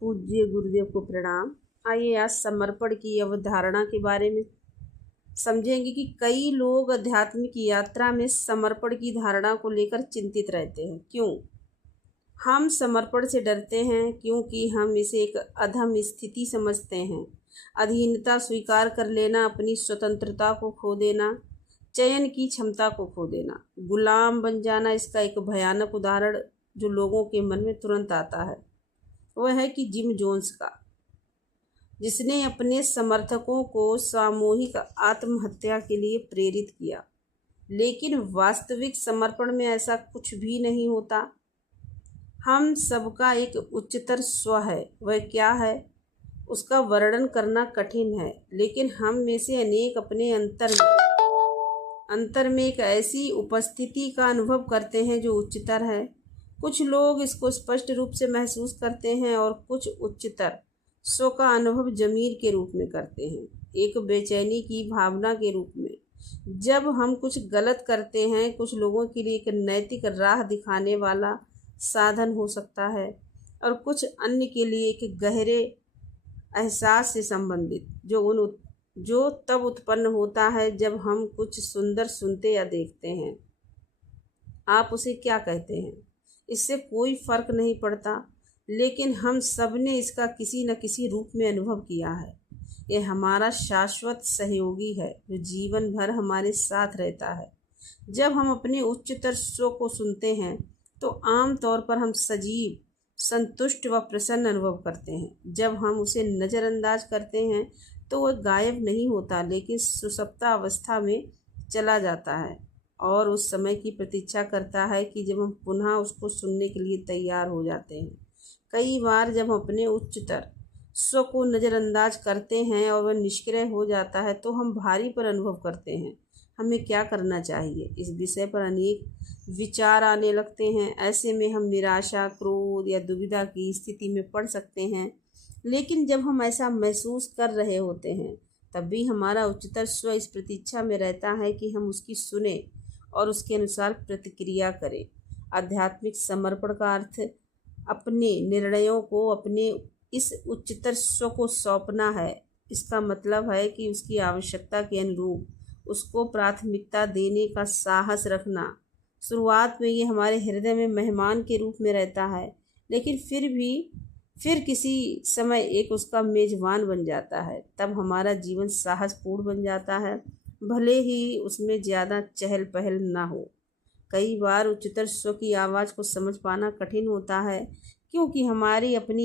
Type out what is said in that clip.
पूज्य गुरुदेव को प्रणाम। आइए आज समर्पण की अवधारणा के बारे में समझेंगे कि कई लोग आध्यात्मिक यात्रा में समर्पण की धारणा को लेकर चिंतित रहते हैं। क्यों हम समर्पण से डरते हैं? क्योंकि हम इसे एक अधम स्थिति समझते हैं। अधीनता स्वीकार कर लेना, अपनी स्वतंत्रता को खो देना, चयन की क्षमता को खो देना, गुलाम बन जाना। इसका एक भयानक उदाहरण जो लोगों के मन में तुरंत आता है वह है कि जिम जोन्स का, जिसने अपने समर्थकों को सामूहिक आत्महत्या के लिए प्रेरित किया। लेकिन वास्तविक समर्पण में ऐसा कुछ भी नहीं होता। हम सबका एक उच्चतर स्व है। वह क्या है उसका वर्णन करना कठिन है, लेकिन हम में से अनेक अपने अंतर में एक ऐसी उपस्थिति का अनुभव करते हैं जो उच्चतर है। कुछ लोग इसको स्पष्ट रूप से महसूस करते हैं और कुछ उच्चतर स्व का अनुभव जमीर के रूप में करते हैं, एक बेचैनी की भावना के रूप में। जब हम कुछ गलत करते हैं, कुछ लोगों के लिए एक नैतिक राह दिखाने वाला साधन हो सकता है और कुछ अन्य के लिए एक गहरे एहसास से संबंधित, जो तब उत्पन्न होता है जब हम कुछ सुंदर सुनते या देखते हैं। आप उसे क्या कहते हैं, इससे कोई फर्क नहीं पड़ता, लेकिन हम सब ने इसका किसी न किसी रूप में अनुभव किया है। यह हमारा शाश्वत सहयोगी है जो जीवन भर हमारे साथ रहता है। जब हम अपने उच्चतर स्व को सुनते हैं तो आम तौर पर हम सजीव, संतुष्ट व प्रसन्न अनुभव करते हैं। जब हम उसे नज़रअंदाज करते हैं तो वह गायब नहीं होता, लेकिन सुषुप्त अवस्था में चला जाता है और उस समय की प्रतीक्षा करता है कि जब हम पुनः उसको सुनने के लिए तैयार हो जाते हैं। कई बार जब हम अपने उच्चतर स्व को नज़रअंदाज करते हैं और वह निष्क्रिय हो जाता है तो हम भारी पर अनुभव करते हैं। हमें क्या करना चाहिए, इस विषय पर अनेक विचार आने लगते हैं। ऐसे में हम निराशा, क्रोध या दुविधा की स्थिति में पड़ सकते हैं। लेकिन जब हम ऐसा महसूस कर रहे होते हैं तब भी हमारा उच्चतर स्व इस प्रतीक्षा में रहता है कि हम उसकी सुने और उसके अनुसार प्रतिक्रिया करें। आध्यात्मिक समर्पण का अर्थ अपने निर्णयों को अपने इस उच्चतर स्व को सौंपना है। इसका मतलब है कि उसकी आवश्यकता के अनुरूप उसको प्राथमिकता देने का साहस रखना। शुरुआत में ये हमारे हृदय में मेहमान के रूप में रहता है, लेकिन फिर किसी समय एक उसका मेजबान बन जाता है। तब हमारा जीवन साहसपूर्ण बन जाता है, भले ही उसमें ज़्यादा चहल पहल ना हो। कई बार उच्चतर स्व की आवाज़ को समझ पाना कठिन होता है, क्योंकि हमारी अपनी